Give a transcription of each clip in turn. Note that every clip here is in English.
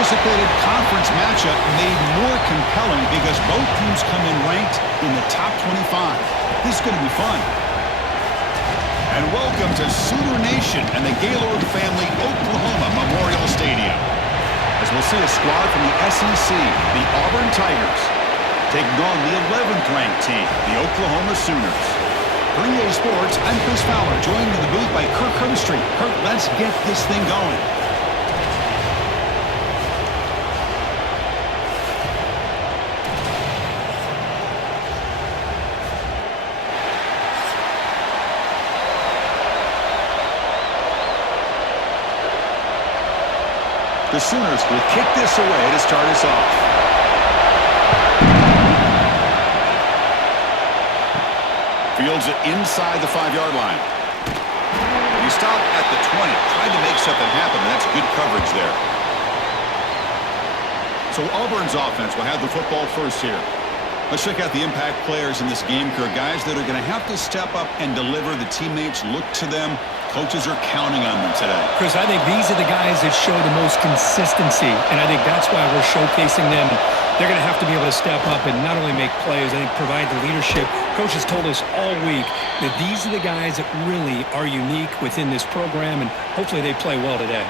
anticipated conference matchup made more compelling because both teams come in ranked in the top 25. This is going to be fun. And welcome to Sooner Nation and the Gaylord Family Oklahoma Memorial Stadium. As we'll see a squad from the SEC, the Auburn Tigers, taking on the 11th ranked team, the Oklahoma Sooners. For EA Sports, I'm Chris Fowler, joined in the booth by Kirk Herbstreit. Kirk, let's get this thing going. The Sooners will kick this away to start us off. Fields it inside the 5-yard line. He stopped at the 20, trying to make something happen, and that's good coverage there. So Auburn's offense will have the football first here. Let's check out the impact players in this game, Kirk. Guys that are going to have to step up and deliver. The teammates look to them. Coaches are counting on them today. Chris, I think these are the guys that show the most consistency, and I think that's why we're showcasing them. They're going to have to be able to step up and not only make plays, I think provide the leadership. Coach has told us all week that these are the guys that really are unique within this program, and hopefully they play well today.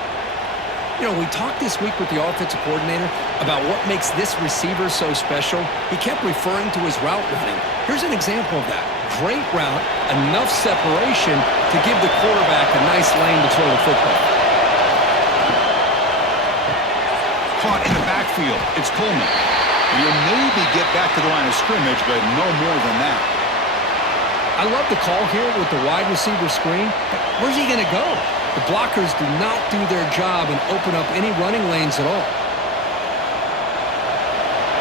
You know, we talked this week with the offensive coordinator about what makes this receiver so special. He kept referring to his route running. Here's an example of that. Great route, enough separation to give the quarterback a nice lane to throw the football. Caught in the backfield. It's Coleman. He'll maybe get back to the line of scrimmage, but no more than that. I love the call here with the wide receiver screen. Where's he going to go? The blockers do not do their job and open up any running lanes at all.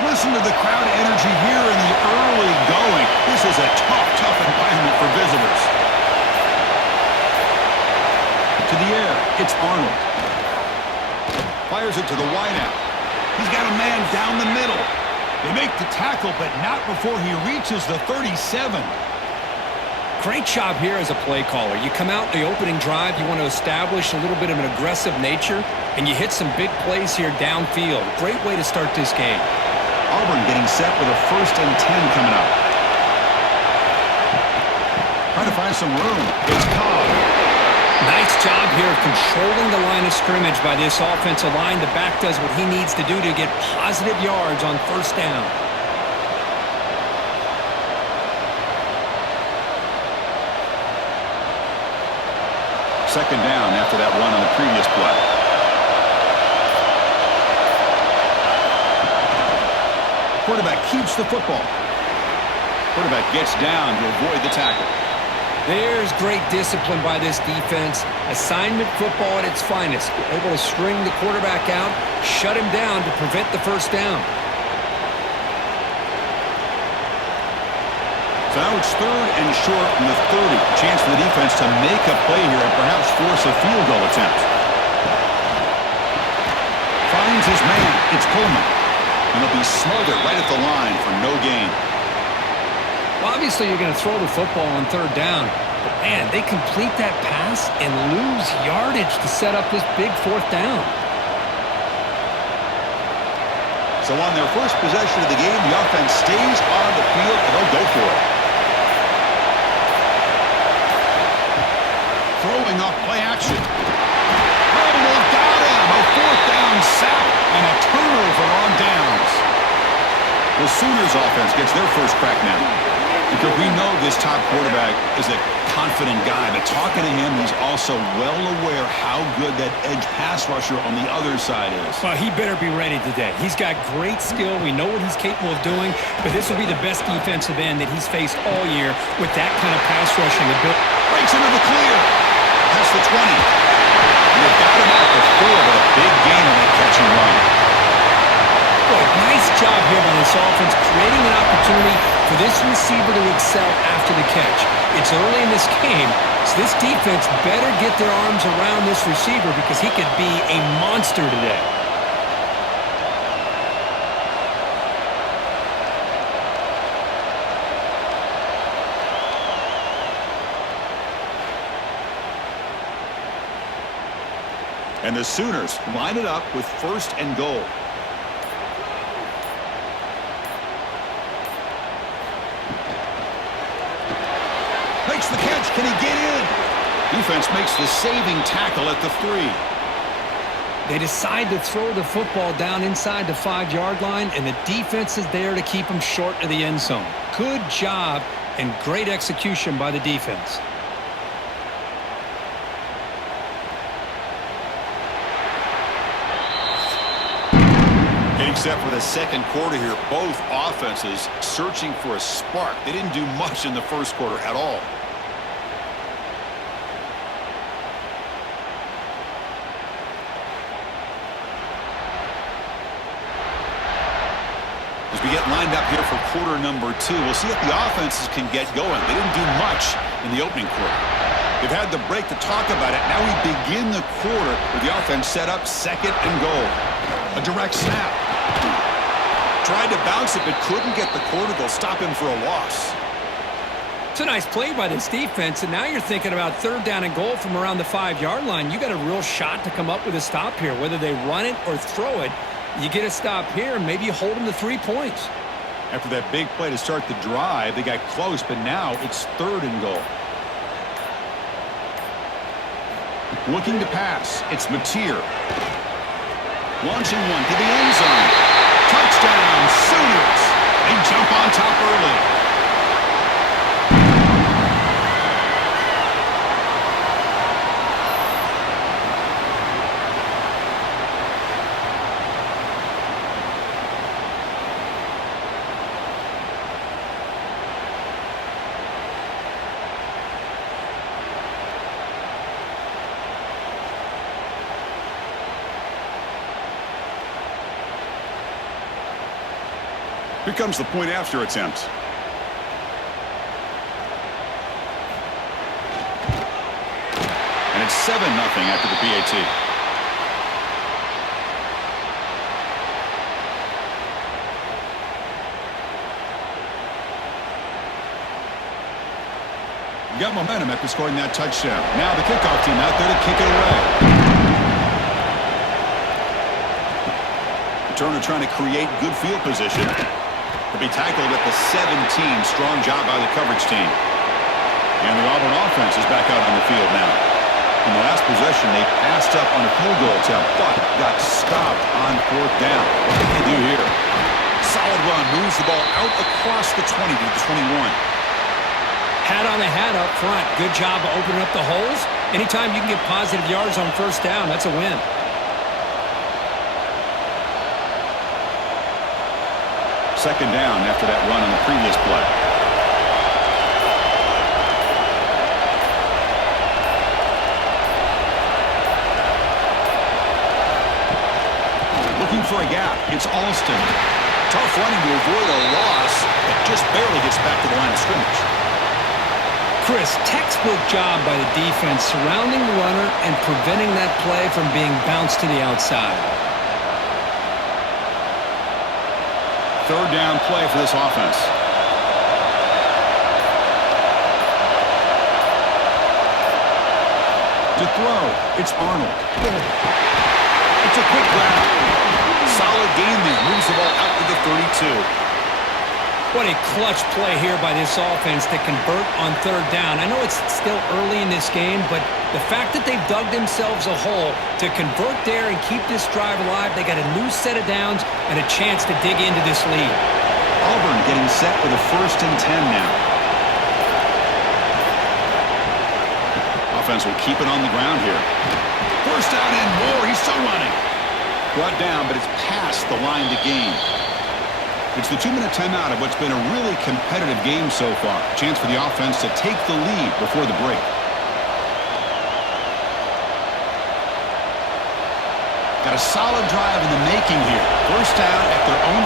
Listen to the crowd energy here in the early going. This is a tough environment for visitors. To the air, it's Arnold. Fires it to the wideout. He's got a man down the middle. They make the tackle, but not before he reaches the 37. Great job here as a play caller. You come out in the opening drive, you want to establish a little bit of an aggressive nature, and you hit some big plays here downfield. Great way to start this game. Auburn getting set with a 1st and 10 coming up. Trying to find some room. It's Cobb. Nice job here of controlling the line of scrimmage by this offensive line. The back does what he needs to do to get positive yards on 1st down. Second down after that run on the previous play. Quarterback keeps the football. Quarterback gets down to avoid the tackle. There's great discipline by this defense. Assignment football at its finest. Able to string the quarterback out, shut him down to prevent the 1st down. So now it's 3rd and short from the 30. Chance for the defense to make a play here and perhaps force a field goal attempt. Finds his man. It's Coleman. And he'll be smothered right at the line for no gain. Well, obviously, you're going to throw the football on 3rd down. But, man, they complete that pass and lose yardage to set up this big 4th down. So on their first possession of the game, the offense stays on the field and they'll go for it. Throwing off play action. Oh, they've got him. A 4th down sack and a turnover on downs. The Sooners offense gets their first crack now. Because we know this top quarterback is a confident guy, but talking to him, he's also well aware how good that edge pass rusher on the other side is. Well, he better be ready today. He's got great skill. We know what he's capable of doing, but this will be the best defensive end that he's faced all year with that kind of pass rushing ability. Breaks into the clear. That's the 20. And they've got him out the 4, but a big gain on that catch and run. Boy, nice job here by this offense, creating an opportunity for this receiver to excel after the catch. It's early in this game, so this defense better get their arms around this receiver because he could be a monster today. And the Sooners line it up with 1st and goal. Makes the catch. Can he get in? Defense makes the saving tackle at the 3. They decide to throw the football down inside the 5-yard line, and the defense is there to keep them short of the end zone. Good job and great execution by the defense. Getting set for the second quarter here. Both offenses searching for a spark. They didn't do much in the first quarter at all. As we get lined up here for quarter number 2, we'll see if the offenses can get going. They didn't do much in the opening quarter. They've had the break to talk about it. Now we begin the quarter with the offense set up 2nd and goal. A direct snap. Tried to bounce it, but couldn't get the quarter. They'll stop him for a loss. It's a nice play by this defense, and now you're thinking about 3rd down and goal from around the 5-yard line. You got a real shot to come up with a stop here. Whether they run it or throw it, you get a stop here, and maybe you hold them to 3 points. After that big play to start the drive, they got close, but now it's 3rd and goal. Looking to pass. It's Mateer. Launching one to the end zone. Touchdown, Sooners. They jump on top early. Here comes the point after attempt. And it's 7-0 after the PAT. You got momentum after scoring that touchdown. Now the kickoff team out there to kick it away. Returner trying to create good field position. To be tackled at the 17. Strong job by the coverage team. And the Auburn offense is back out on the field now. In the last possession, they passed up on a field goal attempt, but got stopped on 4th down. What did they do here? Solid run. Moves the ball out across the 20 to the 21. Hat on the hat up front. Good job of opening up the holes. Anytime you can get positive yards on 1st down, that's a win. Second down after that run on the previous play. Looking for a gap. It's Alston. Tough running to avoid a loss, but just barely gets back to the line of scrimmage. Chris, textbook job by the defense surrounding the runner and preventing that play from being bounced to the outside. 3rd down play for this offense. To throw, it's Arnold. It's a quick grab. Solid gain there. Moves the ball out to the 32. What a clutch play here by this offense to convert on 3rd down. I know it's still early in this game, but the fact that they've dug themselves a hole to convert there and keep this drive alive, they got a new set of downs and a chance to dig into this lead. Auburn getting set for the 1st and 10 now. Offense will keep it on the ground here. 1st down and more. He's still running. Brought down, but it's past the line to gain. It's the 2-minute timeout of what's been a really competitive game so far. Chance for the offense to take the lead before the break. Got a solid drive in the making here. 1st down at their own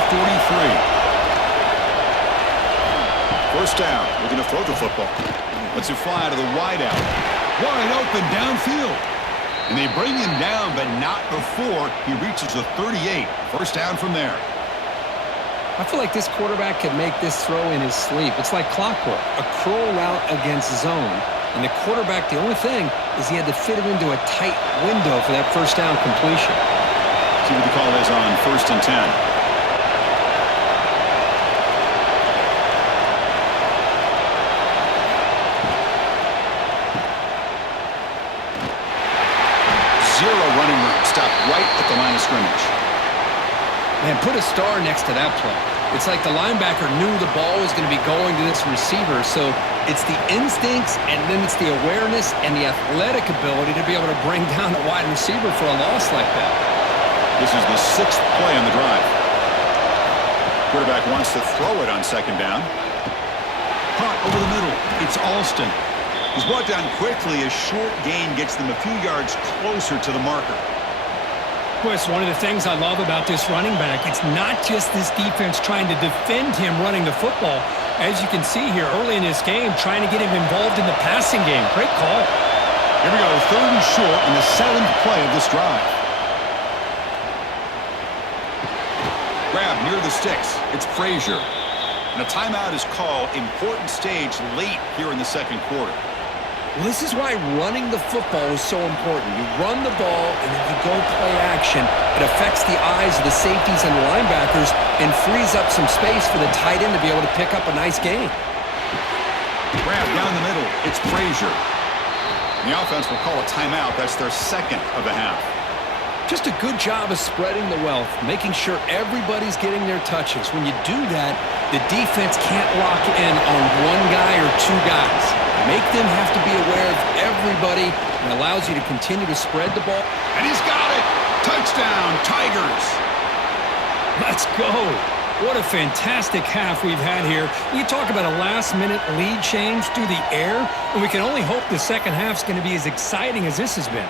43. 1st down. Looking to throw the football. Lets it fly to the wideout. Wide open downfield. And they bring him down, but not before he reaches the 38. 1st down from there. I feel like this quarterback could make this throw in his sleep. It's like clockwork. A curl route against zone. And the quarterback, the only thing is he had to fit it into a tight window for that first down completion. See what the call is on 1st and 10. Running room. Stop right at the line of scrimmage. Man, put a star next to that play. It's like the linebacker knew the ball was going to be going to this receiver, so it's the instincts and then it's the awareness and the athletic ability to be able to bring down a wide receiver for a loss like that. This is the 6th play on the drive. Quarterback wants to throw it on 2nd down. Caught over the middle. It's Alston. He's brought down quickly. A short gain gets them a few yards closer to the marker. Well, it's one of the things I love about this running back. It's not just this defense trying to defend him running the football. As you can see here early in this game, trying to get him involved in the passing game. Great call. Here we go, 3rd and short in the 7th play of this drive. Grab near the sticks. It's Frazier. And a timeout is called. Important stage late here in the 2nd quarter. Well, this is why running the football is so important. You run the ball, and then you go play action. It affects the eyes of the safeties and the linebackers and frees up some space for the tight end to be able to pick up a nice gain. Grab down the middle. It's Frazier. And the offense will call a timeout. That's their 2nd of the half. Just a good job of spreading the wealth, making sure everybody's getting their touches. When you do that, the defense can't lock in on one guy or two guys. Make them have to be aware of everybody and allows you to continue to spread the ball. And he's got it! Touchdown, Tigers! Let's go. What a fantastic half we've had here. You talk about a last-minute lead change through the air, and we can only hope the second half's going to be as exciting as this has been.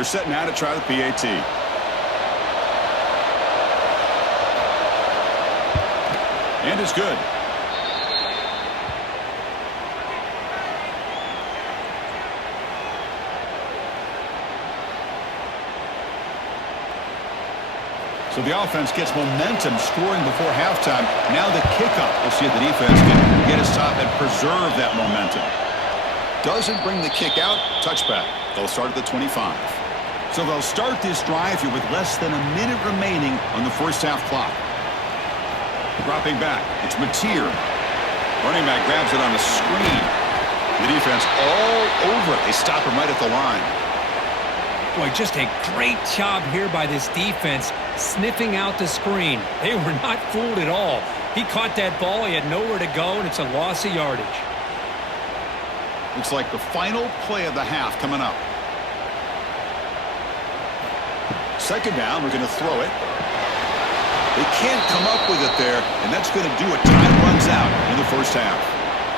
They're setting out to try the PAT. And it's good. So the offense gets momentum scoring before halftime. Now the kickoff. We'll see if the defense can get a stop and preserve that momentum. Doesn't bring the kick out. Touchback. They'll start at the 25. So they'll start this drive here with less than a minute remaining on the first half clock. Dropping back. It's Mateer. Running back grabs it on the screen. The defense all over it. They stop him right at the line. Boy, just a great job here by this defense, sniffing out the screen. They were not fooled at all. He caught that ball. He had nowhere to go, and it's a loss of yardage. Looks like the final play of the half coming up. 2nd down, we're going to throw it. They can't come up with it there, and that's going to do it. Time runs out in the first half.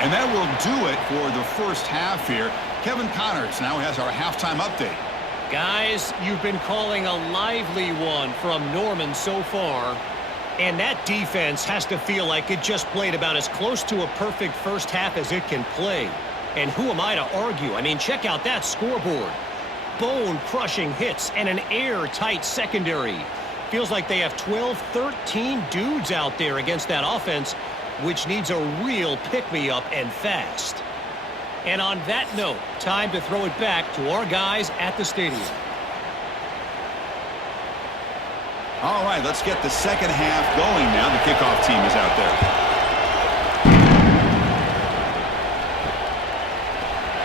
And that will do it for the first half here. Kevin Connors now has our halftime update. Guys, you've been calling a lively one from Norman so far. And that defense has to feel like it just played about as close to a perfect first half as it can play. And who am I to argue? I mean, check out that scoreboard. Bone-crushing hits and an airtight secondary. Feels like they have 12, 13 dudes out there against that offense, which needs a real pick-me-up and fast. And on that note, time to throw it back to our guys at the stadium. All right, let's get the second half going now. The kickoff team is out there.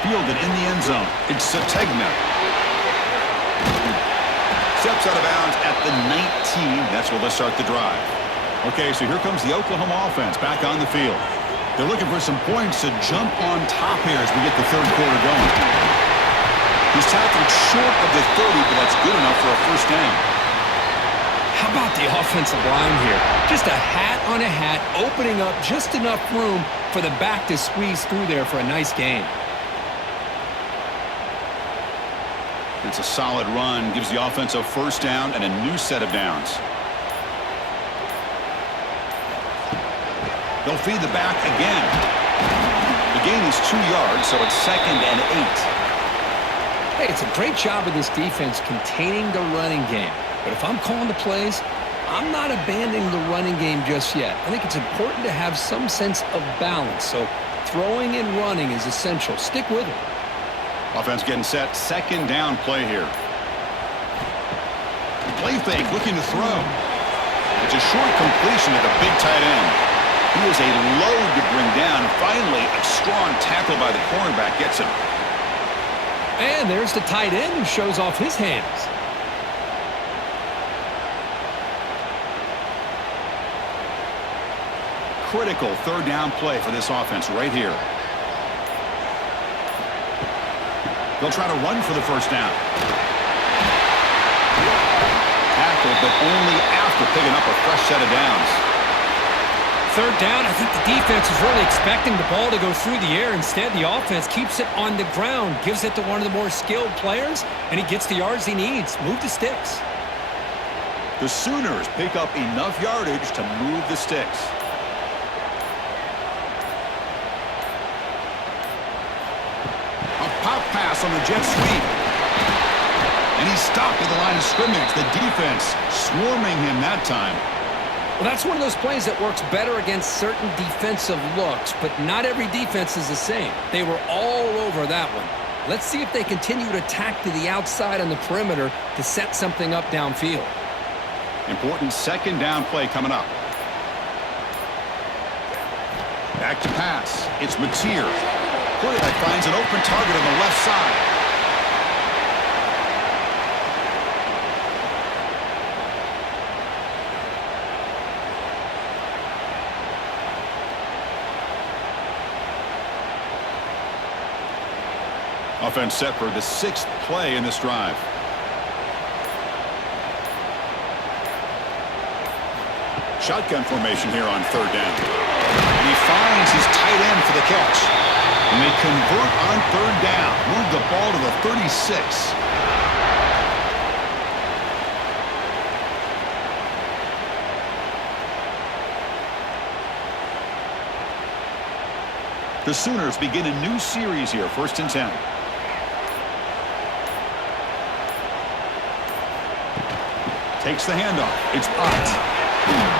Fielded in the end zone. It's Sategna. Steps out of bounds at the 19. That's where they'll start the drive. Okay, so here comes the Oklahoma offense back on the field. They're looking for some points to jump on top here as we get the third quarter going. He's tackled short of the 30, but that's good enough for a first down. How about the offensive line here? Just a hat on a hat, opening up just enough room for the back to squeeze through there for a nice gain. It's a solid run, gives the offense a first down and a new set of downs. They'll feed the back again. The gain is 2 yards, so it's 2nd and 8. Hey, it's a great job of this defense containing the running game. But if I'm calling the plays, I'm not abandoning the running game just yet. I think it's important to have some sense of balance. So throwing and running is essential. Stick with it. Offense getting set. 2nd down play here. Play fake, looking to throw. It's a short completion to the big tight end. He was a load to bring down. And finally, a strong tackle by the cornerback gets him. And there's the tight end who shows off his hands. Critical 3rd down play for this offense right here. They'll try to run for the 1st down. Tackled, but only after picking up a fresh set of downs. 3rd down, I think the defense is really expecting the ball to go through the air. Instead, the offense keeps it on the ground, gives it to one of the more skilled players, and he gets the yards he needs. Move the sticks. The Sooners pick up enough yardage to move the sticks. A pop pass on the jet sweep. And he's stopped at the line of scrimmage. The defense swarming him that time. Well, that's one of those plays that works better against certain defensive looks, but not every defense is the same. They were all over that one. Let's see if they continue to attack to the outside on the perimeter to set something up downfield. Important 2nd down play coming up. Back to pass. It's Mateer. Quarterback finds an open target on the left side. Offense set for the 6th play in this drive. Shotgun formation here on 3rd down. And he finds his tight end for the catch. And they convert on 3rd down. Move the ball to the 36. The Sooners begin a new series here. 1st and 10. Takes the handoff. It's Ott.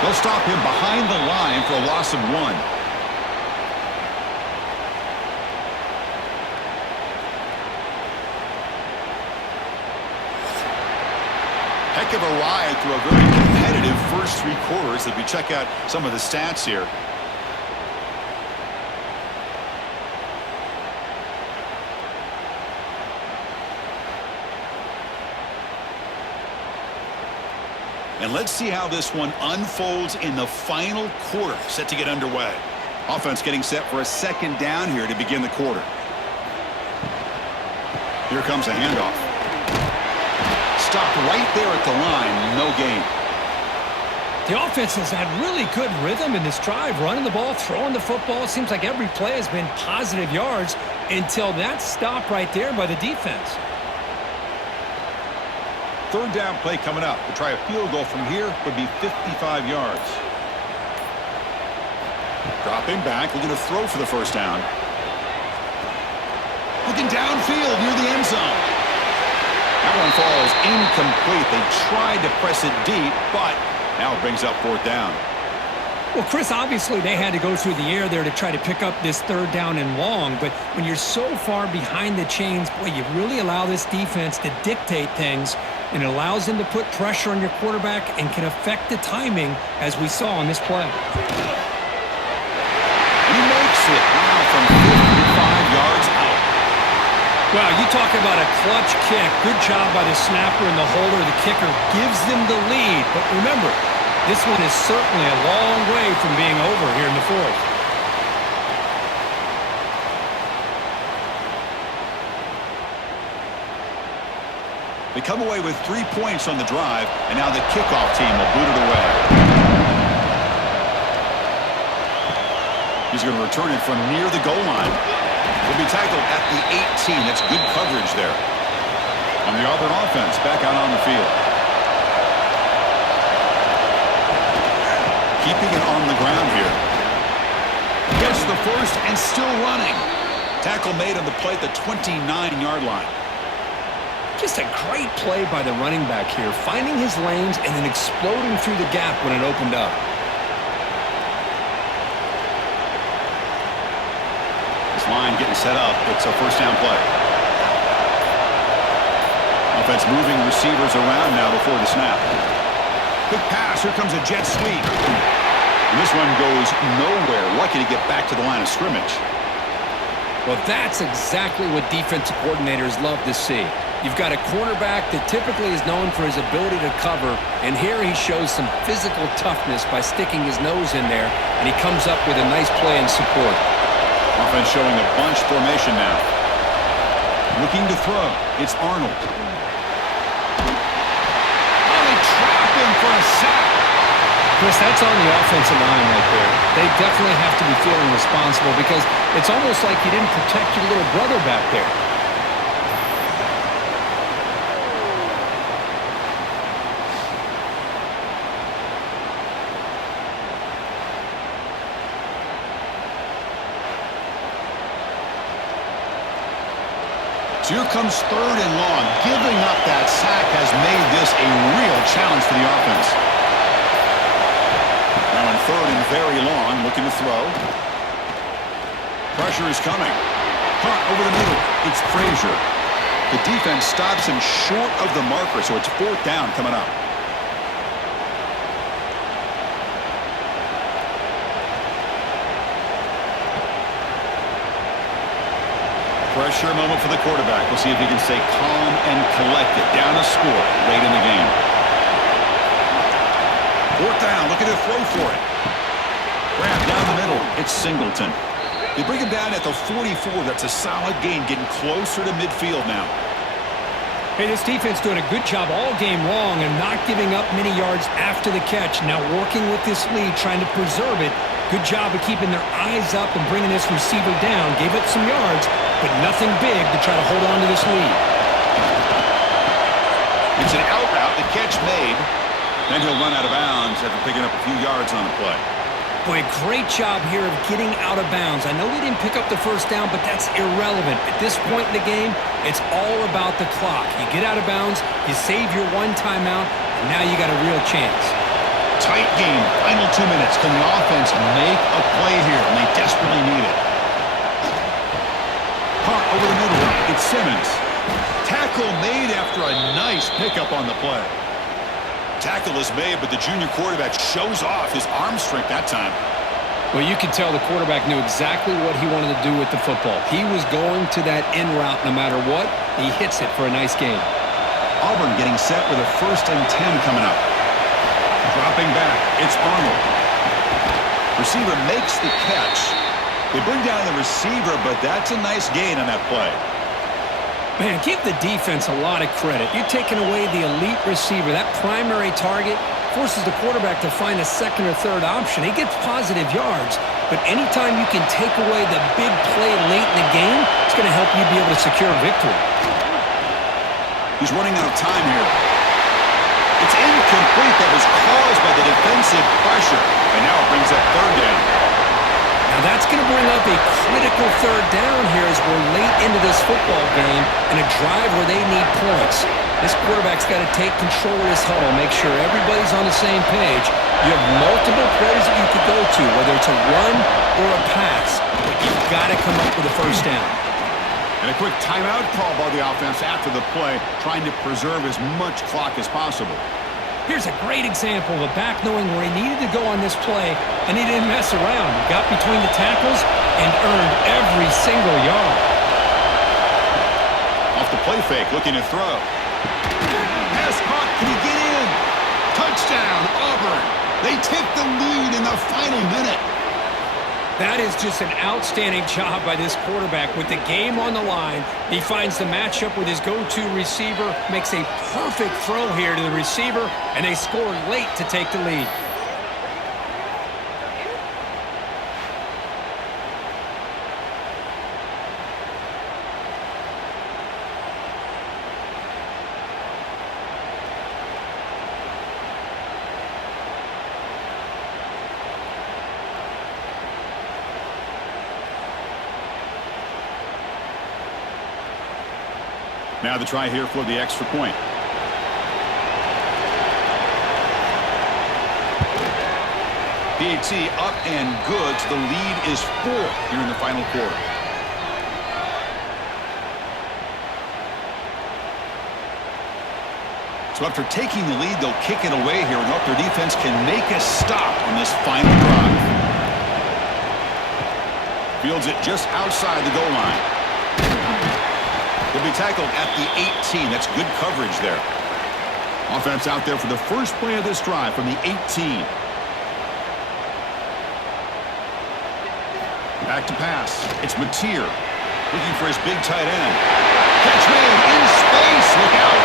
They'll stop him behind the line for a loss of 1. Heck of a ride through a very competitive first 3 quarters as we check out some of the stats here. And let's see how this one unfolds in the final quarter, set to get underway. Offense getting set for a 2nd down here to begin the quarter. Here comes a handoff. Stopped right there at the line, no gain. The offense has had really good rhythm in this drive, running the ball, throwing the football. It seems like every play has been positive yards until that stop right there by the defense. 3rd down play coming up. To try a field goal from here would be 55 yards. Dropping back, looking to throw for the 1st down. Looking downfield near the end zone. That one falls incomplete. They tried to press it deep, but now it brings up 4th down. Well, Chris, obviously they had to go through the air there to try to pick up this 3rd down and long, but when you're so far behind the chains, boy, you really allow this defense to dictate things, and it allows them to put pressure on your quarterback and can affect the timing, as we saw on this play. He makes it now from 55 yards out. Wow, you talk about a clutch kick. Good job by the snapper and the holder. The kicker gives them the lead, but remember, this one is certainly a long way from being over here in the 4th. They come away with 3 points on the drive, and now the kickoff team will boot it away. He's going to return it from near the goal line. He'll be tackled at the 18. That's good coverage there. On the Auburn offense, back out on the field. Keeping it on the ground here. the first and still running. Tackle made on the play at the 29-yard line. Just a great play by the running back here, finding his lanes and then exploding through the gap when it opened up. This line getting set up. It's a first down play. Offense moving receivers around now before the snap. Quick pass. Here comes a jet sweep. And this one goes nowhere. Lucky to get back to the line of scrimmage. Well, that's exactly what defensive coordinators love to see. You've got a cornerback that typically is known for his ability to cover, and here he shows some physical toughness by sticking his nose in there, and he comes up with a nice play in support. Offense showing a bunch formation now. Looking to throw. It's Arnold. Oh, they trap him for a sack. Chris, that's on the offensive line right there. They definitely have to be feeling responsible because it's almost like you didn't protect your little brother back there. So here comes third and long. Giving up that sack has made this a real challenge for the offense. Now on third and very long, looking to throw. Pressure is coming. Punt over the middle. It's Frazier. The defense stops him short of the marker, so it's fourth down coming up. Pressure moment for the quarterback. We'll see if he can stay calm and collected. Down a score late in the game. Fourth down, looking to throw for it. Grab down the middle. It's Singleton. They bring him down at the 44. That's a solid gain, getting closer to midfield now. Hey, this defense doing a good job all game long and not giving up many yards after the catch. Now working with this lead, trying to preserve it. Good job of keeping their eyes up and bringing this receiver down. Gave up some yards, but nothing big to try to hold on to this lead. It's an out route. The catch made. Then he'll run out of bounds after picking up a few yards on the play. Boy, great job here of getting out of bounds. I know they didn't pick up the first down, but that's irrelevant. At this point in the game, it's all about the clock. You get out of bounds, you save your one timeout, and now you got a real chance. Tight game. Final 2 minutes. Can the offense make a play here? And they desperately need it. Punt over the middle. It's Simmons. Tackle made after a nice pickup on the play. Tackle is made, but the junior quarterback shows off his arm strength that time. Well, you can tell the quarterback knew exactly what he wanted to do with the football. He was going to that in route no matter what. He hits it for a nice gain. Auburn getting set with a 1st and 10 coming up. Dropping back, it's Arnold. Receiver makes the catch. They bring down the receiver, but that's a nice gain on that play. Man, give the defense a lot of credit. You're taking away the elite receiver. That primary target forces the quarterback to find a second or third option. He gets positive yards, but anytime you can take away the big play late in the game, it's going to help you be able to secure a victory. He's running out of time here. It's incomplete. That was caused by the defensive pressure. And now it brings up third down. Now that's going to bring up a critical third down here as we're late into this football game in a drive where they need points. This quarterback's got to take control of this huddle, make sure everybody's on the same page. You have multiple plays that you could go to, whether it's a run or a pass, but you've got to come up with a first down. And a quick timeout call by the offense after the play, trying to preserve as much clock as possible. Here's a great example of a back knowing where he needed to go on this play, and he didn't mess around. He got between the tackles and earned every single yard. Off the play fake, looking to throw. Pass caught, can he get in? Touchdown, Auburn. They take the lead in the final minute. That is just an outstanding job by this quarterback with the game on the line. He finds the matchup with his go-to receiver, makes a perfect throw here to the receiver, and they score late to take the lead. Now the try here for the extra point. PAT up and good. So the lead is 4 here in the final quarter. So after taking the lead, they'll kick it away here and hope their defense can make a stop on this final drive. Fields it just outside the goal line. He'll be tackled at the 18. That's good coverage there. Offense out there for the first play of this drive from the 18. Back to pass. It's Mateer looking for his big tight end. Catch made in space. Look out.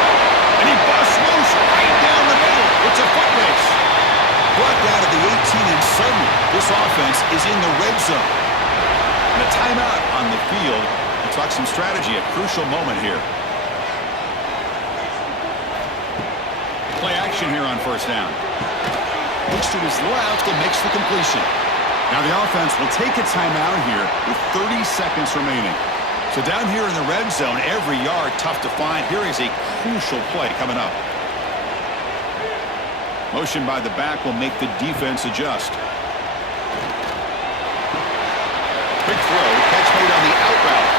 And he busts loose right down the middle. It's a foot race. Brought down to the 18, and suddenly this offense is in the red zone. And a timeout on the field. We'll talk some strategy, a crucial moment here. Play action here on first down. Looks to his left and makes the completion. Now the offense will take a timeout here with 30 seconds remaining. So down here in the red zone, every yard tough to find. Here is a crucial play coming up. Motion by the back will make the defense adjust. Quick throw, catch made on the out route.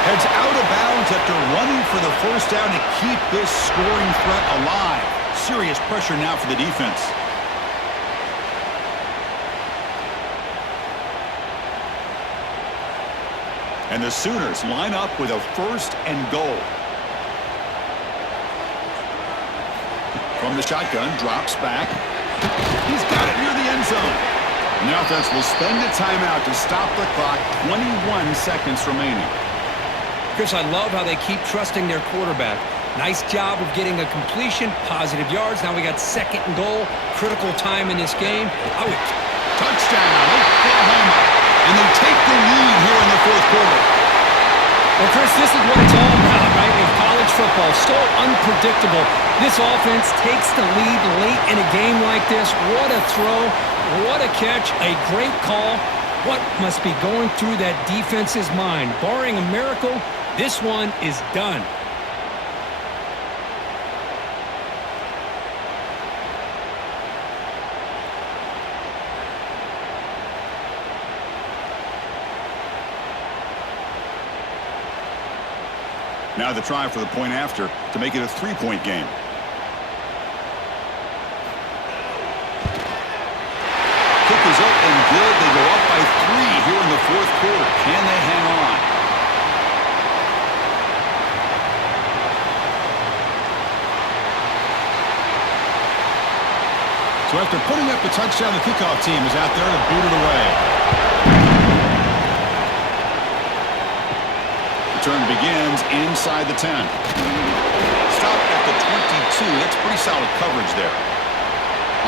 Heads out of bounds after running for the first down to keep this scoring threat alive. Serious pressure now for the defense. And the Sooners line up with a first and goal. From the shotgun, drops back. He's got it near the end zone. And the offense will spend a timeout to stop the clock. 21 seconds remaining. Chris, I love how they keep trusting their quarterback. Nice job of getting a completion, positive yards. Now we got second and goal. Critical time in this game. Out. Touchdown, Oklahoma. And they take the lead here in the fourth quarter. Well, Chris, this is what it's all about, right? In college football, so unpredictable. This offense takes the lead late in a game like this. What a throw. What a catch. A great call. What must be going through that defense's mind? Barring a miracle, this one is done. Now the try for the point after to make it a 3-point game. Kick is up and good. They go up by 3 here in the fourth quarter. Can they hang on? So after putting up the touchdown, the kickoff team is out there to boot it away. Return begins inside the 10. Stop at the 22. That's pretty solid coverage there.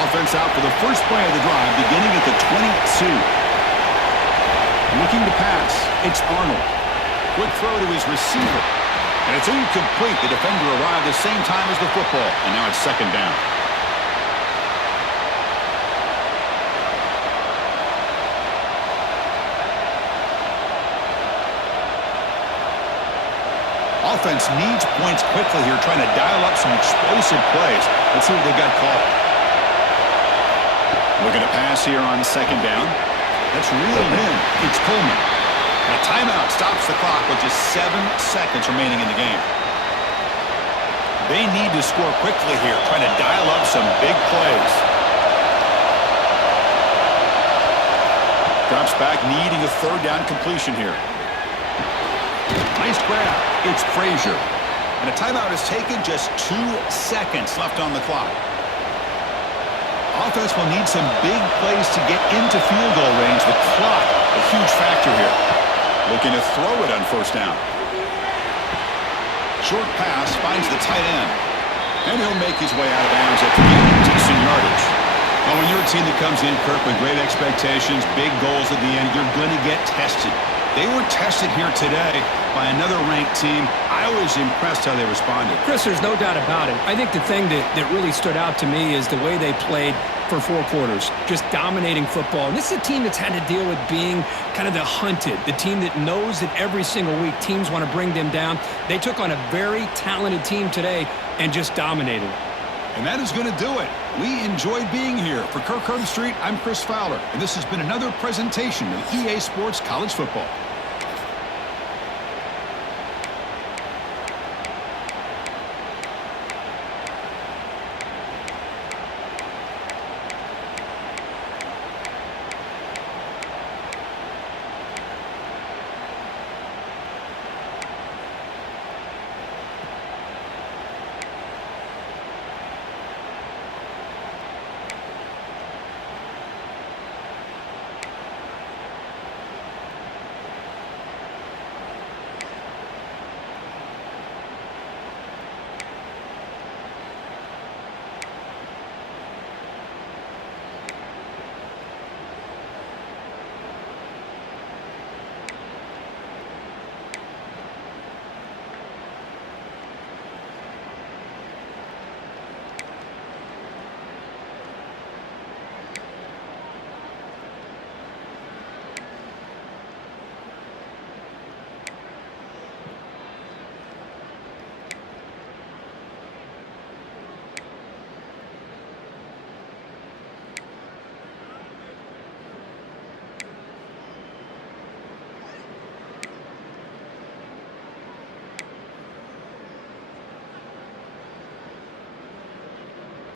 Offense out for the first play of the drive, beginning at the 22. Looking to pass. It's Arnold. Quick throw to his receiver. And it's incomplete. The defender arrived the same time as the football. And now it's second down. Offense needs points quickly here, trying to dial up some explosive plays. Let's see what they got called. Looking to pass here on second down. That's reeled in. It's Coleman. And a timeout stops the clock with just 7 seconds remaining in the game. They need to score quickly here, trying to dial up some big plays. Drops back, needing a third down completion here. Nice grab. It's Frazier. And a timeout is taken, just 2 seconds left on the clock. Offense will need some big plays to get into field goal range. The clock, a huge factor here. Looking to throw it on first down. Short pass finds the tight end. And he'll make his way out of bounds after getting decent yardage. Well, when you're a team that comes in, Kirk, with great expectations, big goals at the end, you're going to get tested. They were tested here today by another ranked team. I was impressed how they responded. Chris, there's no doubt about it. I think the thing that really stood out to me is the way they played for 4 quarters, just dominating football. And this is a team that's had to deal with being kind of the hunted, the team that knows that every single week teams want to bring them down. They took on a very talented team today and just dominated. And that is going to do it. We enjoyed being here. For Kirk Herbstreit, I'm Chris Fowler, and this has been another presentation of EA Sports College Football.